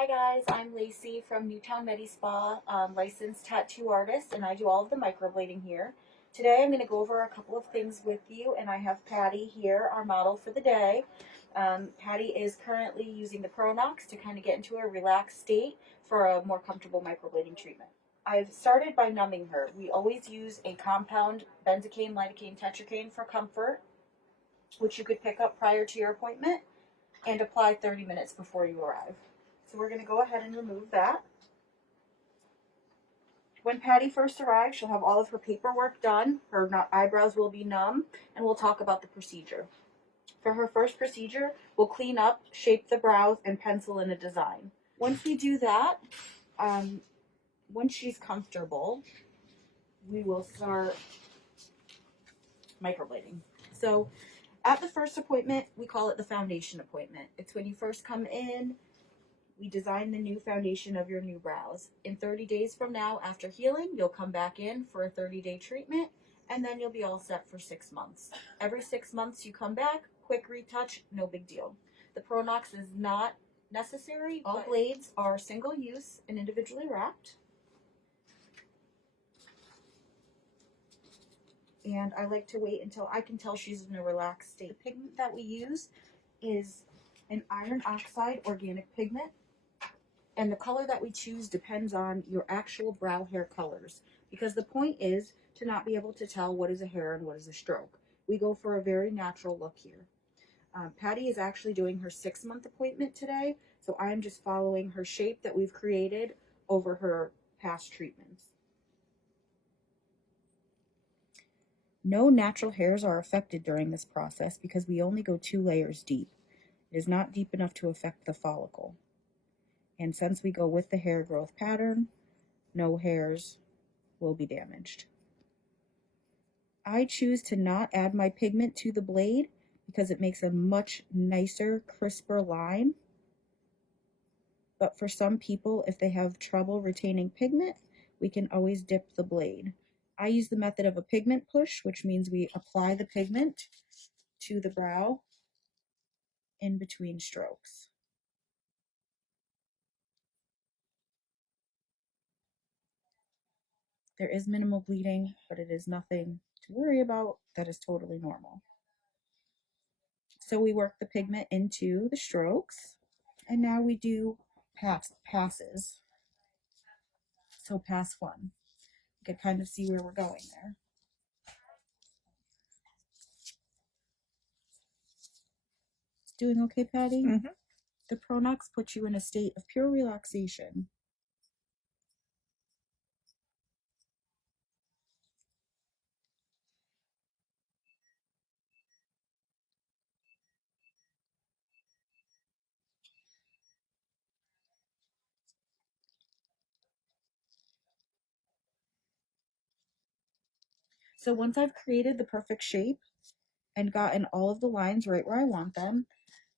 Hi guys, I'm Lacie from Newtown Medi Spa, licensed tattoo artist, and I do all of the microblading here. Today I'm going to go over a couple of things with you, and I have Patty here, our model for the day. Patty is currently using the Pronox to kind of get into a relaxed state for a more comfortable microblading treatment. I've started by numbing her. We always use a compound benzocaine, lidocaine, tetracaine for comfort, which you could pick up prior to your appointment and apply 30 minutes before you arrive. So we're going to go ahead and remove that. When Patty first arrives, she'll have all of her paperwork done. Her eyebrows will be numb, and we'll talk about the procedure. For her first procedure, we'll clean up, shape the brows, and pencil in a design. Once we do that, once she's comfortable, we will start microblading. So at the first appointment, we call it the foundation appointment. It's when you first come in. We design the new foundation of your new brows. In 30 days from now, after healing, you'll come back in for a 30-day treatment, and then you'll be all set for 6 months. Every 6 months you come back, quick retouch, no big deal. The Pronox is not necessary. All blades are single use and individually wrapped. And I like to wait until I can tell she's in a relaxed state. The pigment that we use is an iron oxide organic pigment. And the color that we choose depends on your actual brow hair colors, because the point is to not be able to tell what is a hair and what is a stroke. We go for a very natural look here. Patty is actually doing her 6-month appointment today, so I'm just following her shape that we've created over her past treatments. No natural hairs are affected during this process because we only go 2 layers deep. It is not deep enough to affect the follicle. And since we go with the hair growth pattern, no hairs will be damaged. I choose to not add my pigment to the blade because it makes a much nicer, crisper line. But for some people, if they have trouble retaining pigment, we can always dip the blade. I use the method of a pigment push, which means we apply the pigment to the brow in between strokes. There is minimal bleeding, but it is nothing to worry about. That is totally normal. So we work the pigment into the strokes, and now we do passes. So pass 1. You can kind of see where we're going there. It's doing okay, Patty? Mm-hmm. The Pronox puts you in a state of pure relaxation. So once I've created the perfect shape and gotten all of the lines right where I want them,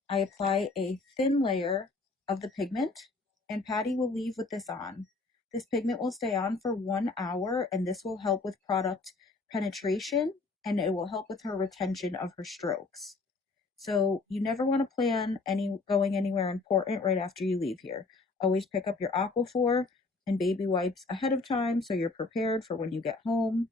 I apply a thin layer of the pigment, and Patty will leave with this on. This pigment will stay on for 1 hour, and this will help with product penetration, and it will help with her retention of her strokes. So you never want to plan going anywhere important right after you leave here. Always pick up your Aquaphor and baby wipes ahead of time so you're prepared for when you get home.